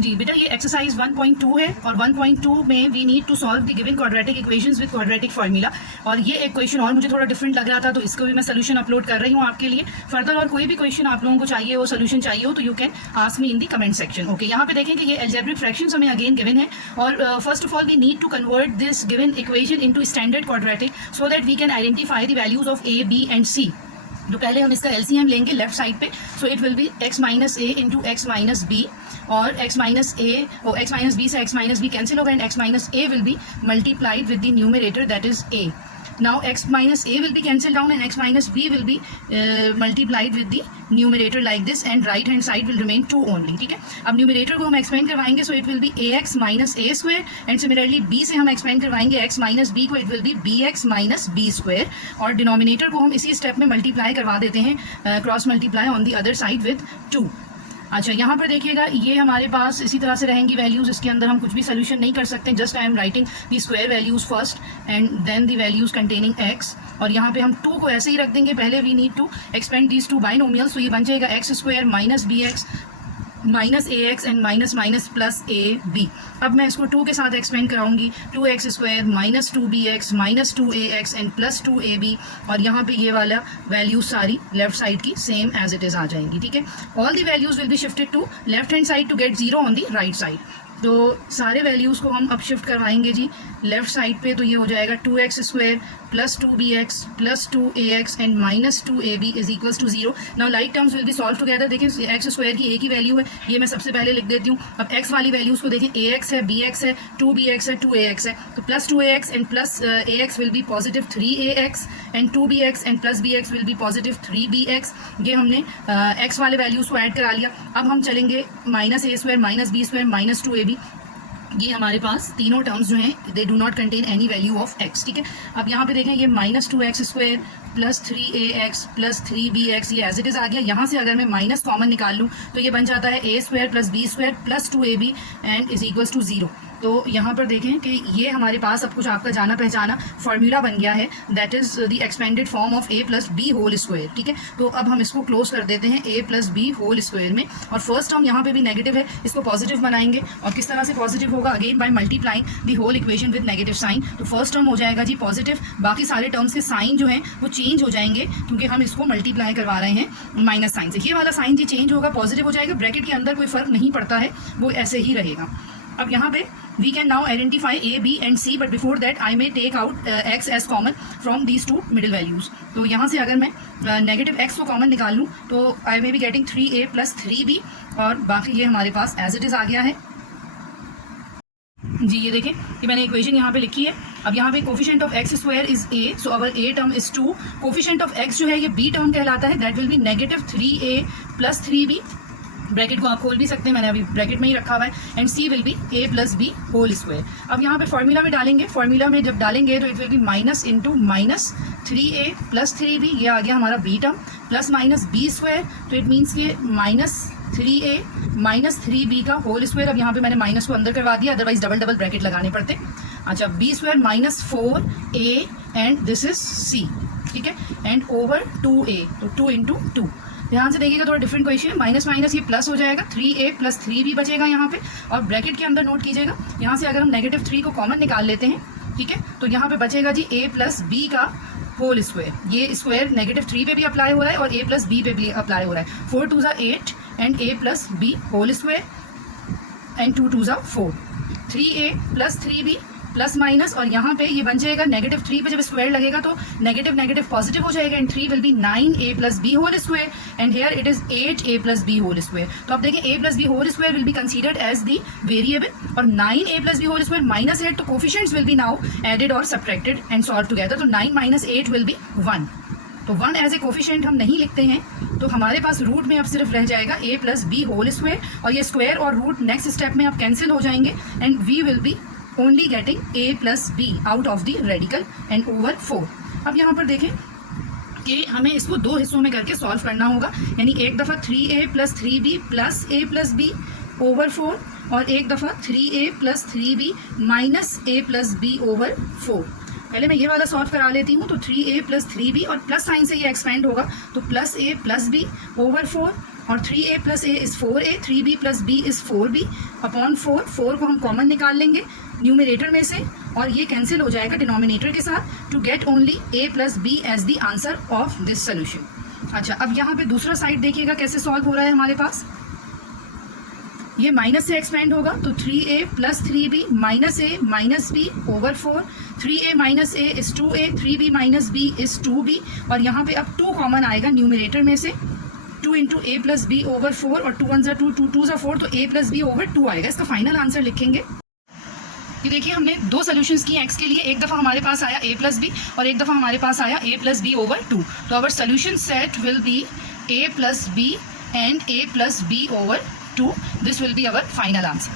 जी बेटा, ये एक्सरसाइज 1.2 है और 1.2 में we need to solve the given quadratic equations with quadratic formula. और ये एक क्वेश्चन और मुझे थोड़ा डिफरेंट लग रहा था, तो इसको भी मैं सोल्यूशन अपलोड कर रही हूँ आपके लिए। फर्दर और कोई भी क्वेश्चन आप लोगों को चाहिए हो, सोल्यूशन चाहिए हो, तो you can ask me in the comment section. Okay, यहाँ पे देखें कि ये अलजेब्रिक फ्रैक्शंस हमें अगेन गिवन है और first of all we need to convert this given equation into standard quadratic so that we can identify the values of a, b and c. तो पहले हम इसका एलसीएम लेंगे लेफ्ट साइड पे, so it will be x minus a into x minus B, और x minus ए और x minus B से x minus B cancel होगा and x minus A will be multiplied with the numerator that is a. Now x minus a will be cancelled down and x minus b will be multiplied with the numerator like this and right hand side will remain 2 only. ठीक है, अब numerator को हम expand करवाएंगे, so it will be ax minus a square and similarly b से हम expand करवाएंगे x minus b को, it will be bx minus b square, और डिनोमिनेटर को हम इसी स्टेप में मल्टीप्लाई करवा देते हैं, cross multiply on the other side with 2. अच्छा, यहाँ पर देखिएगा ये हमारे पास इसी तरह से रहेंगी वैल्यूज़, इसके अंदर हम कुछ भी सोल्यूशन नहीं कर सकते, just I am writing the square values first and then the values containing x, और यहाँ पे हम 2 को ऐसे ही रख देंगे। पहले we need to expand these 2 binomials, तो ये बन जाएगा x square minus b x minus a x and minus minus plus a b. अब मैं इसको 2 के साथ एक्सपेंड कराऊंगी, 2x square minus 2bx minus 2ax and plus 2ab, और यहाँ पे ये वाला वैल्यूज सारी लेफ्ट साइड की सेम एज इट इज़ आ जाएंगी। ठीक है, all the values will be shifted to left hand side to get 0 on the right side. तो सारे वैल्यूज़ को हम अब शिफ्ट करवाएंगे जी लेफ्ट साइड पे, तो ये हो जाएगा 2x square plus 2bx plus 2ax and minus 2ab is equals to 0. Now like terms will be solve together. देखिए एक्स स्क्वायर की एक ही वैल्यू है, ये मैं सबसे पहले लिख देती हूँ। अब x वाली वैल्यूज़ को देखें, ax है, bx है, 2bx है, 2ax है, तो plus 2ax and plus ax will be positive 3ax and 2bx and plus bx will be positive 3bx। ये हमने x वाले वैल्यूज़ को ऐड करा लिया। अब हम चलेंगे minus a square minus b square minus 2ab, ये हमारे पास तीनों टर्म्स जो हैं they do not contain any value of x। ठीक है, अब यहाँ पे देखें ये minus 2x square plus 3ax plus 3bx, ये एज इट इज़ आ गया। यहाँ से अगर मैं माइनस कॉमन निकाल लूँ तो ये बन जाता है a square plus b square plus 2ab and is equals to 0। तो यहाँ पर देखें कि ये हमारे पास अब कुछ आपका जाना पहचाना फार्मूला बन गया है, that is the expanded form of a plus b whole square. ठीक है, तो अब हम इसको क्लोज कर देते हैं a plus b whole square में, और फर्स्ट टर्म यहाँ पे भी नेगेटिव है, इसको पॉजिटिव बनाएंगे। और किस तरह से पॉजिटिव होगा, again by multiplying the whole equation with negative sign. तो फर्स्ट टर्म हो जाएगा जी पॉजिटिव, बाकी सारे टर्म्स के साइन जो हैं वो चेंज हो जाएंगे क्योंकि हम इसको मल्टीप्लाई करवा रहे हैं माइनस साइन से। ये वाला साइन जी चेंज होगा, पॉजिटिव हो जाएगा, ब्रैकेट के अंदर कोई फर्क नहीं पड़ता है, वो ऐसे ही रहेगा। अब यहाँ पे we can now identify a, b and c, but before that I may take out x as common from these two middle values. तो यहाँ से अगर मैं नेगेटिव x को कॉमन निकाल लूँ तो I may be getting 3a plus 3b, और बाकी ये हमारे पास एज इट इज़ आ गया है जी। ये देखें कि मैंने इक्वेशन यहाँ पे लिखी है। अब यहाँ पे coefficient of x square is a, so our a term is 2। Coefficient of x जो है ये b टर्म कहलाता है, that will be negative 3a plus 3b। Bracket को आप खोल भी सकते हैं, मैंने अभी ब्रैकेट में ही रखा हुआ है, and c will be a plus b whole square. अब यहाँ पे फार्मूला में डालेंगे, फार्मूला में जब डालेंगे तो it will B minus into minus 3a plus 3b, ये आ गया हमारा b term, plus minus b square, तो इट मीन्स कि माइनस 3a माइनस 3b का होल स्क्वायर। अब यहाँ पे मैंने माइनस को अंदर करवा दिया, अदरवाइज डबल डबल ब्रैकेट लगाने पड़ते। अच्छा, b square minus 4a and this is c, ठीक है, एंड ओवर 2a, तो 2 इंटू 2। ध्यान से देखिएगा, थोड़ा डिफरेंट क्वेश्चन, माइनस माइनस ये प्लस हो जाएगा, 3a प्लस 3b बचेगा यहाँ पे, और ब्रैकेट के अंदर नोट कीजिएगा यहाँ से अगर हम नेगेटिव 3 को कॉमन निकाल लेते हैं, ठीक है, तो यहाँ पे बचेगा जी a प्लस b का होल स्क्वायर। ये स्क्वायर नेगेटिव 3 पे भी अप्लाई हो रहा है और a प्लस b पे भी अप्लाई हो रहा है। 4 2 ज़ा 8 and a plus b whole square and 2 2 ज़ा 4, 3a plus 3b plus minus, और यहाँ पे ये बन जाएगा नेगेटिव 3 पे जब स्क्वायर लगेगा तो नेगेटिव नेगेटिव पॉजिटिव हो जाएगा, and 3 will be 9a plus b whole square, and here it is 8a plus b whole square. तो आप देखिए a plus b whole square will be considered as the variable, और 9a plus b whole square minus 8, तो coefficients will be now added और subtracted and solve together. तो 9 minus 8 will be 1, तो 1 as a coefficient हम नहीं लिखते हैं, तो हमारे पास रूट में अब सिर्फ रह जाएगा a plus b whole square, और ये स्क्वायर और रूट नेक्स्ट स्टेप में अब कैंसिल हो जाएंगे, and we will be only getting a plus b out of the radical and over 4। अब यहाँ पर देखें कि हमें इसको 2 हिस्सों में करके सॉल्व करना होगा, यानी एक दफ़ा 3a plus 3b plus a plus b over 4, और एक दफ़ा 3a plus 3b minus a plus b over 4। पहले मैं ये वाला सॉल्व करा लेती हूँ। तो 3a प्लस 3b और प्लस साइन से ये एक्सपेंड होगा, तो plus a plus b over 4 और 3a plus a is 4a, 3b plus b is 4b upon 4। 4 को हम कॉमन निकाल लेंगे न्यूमरेटर में से और ये कैंसिल हो जाएगा डिनोमिनेटर के साथ, to get only a plus b as the answer of this solution. अच्छा, अब यहाँ पे दूसरा साइड देखिएगा कैसे सॉल्व हो रहा है हमारे पास। ये माइनस से एक्सपेंड होगा, तो 3a plus 3b minus a minus b over 4, 3a minus a is 2a, 3b minus b is 2b और यहाँ पे अब 2 कॉमन आएगा न्यूमरेटर में से, 2 इंटू ए प्लस बी ओवर 4 और 2 1 ज़ा 2, 2 2 ज़ा 4, तो a प्लस बी ओवर 2 आएगा। इसका फाइनल आंसर लिखेंगे। ये देखिए हमने 2 सोल्यूशंस किए x के लिए, एक दफ़ा हमारे पास आया a प्लस बी और एक दफ़ा हमारे पास आया a प्लस बी ओवर 2। तो our solution set will be a plus b and a plus b over 2. This will be our final answer.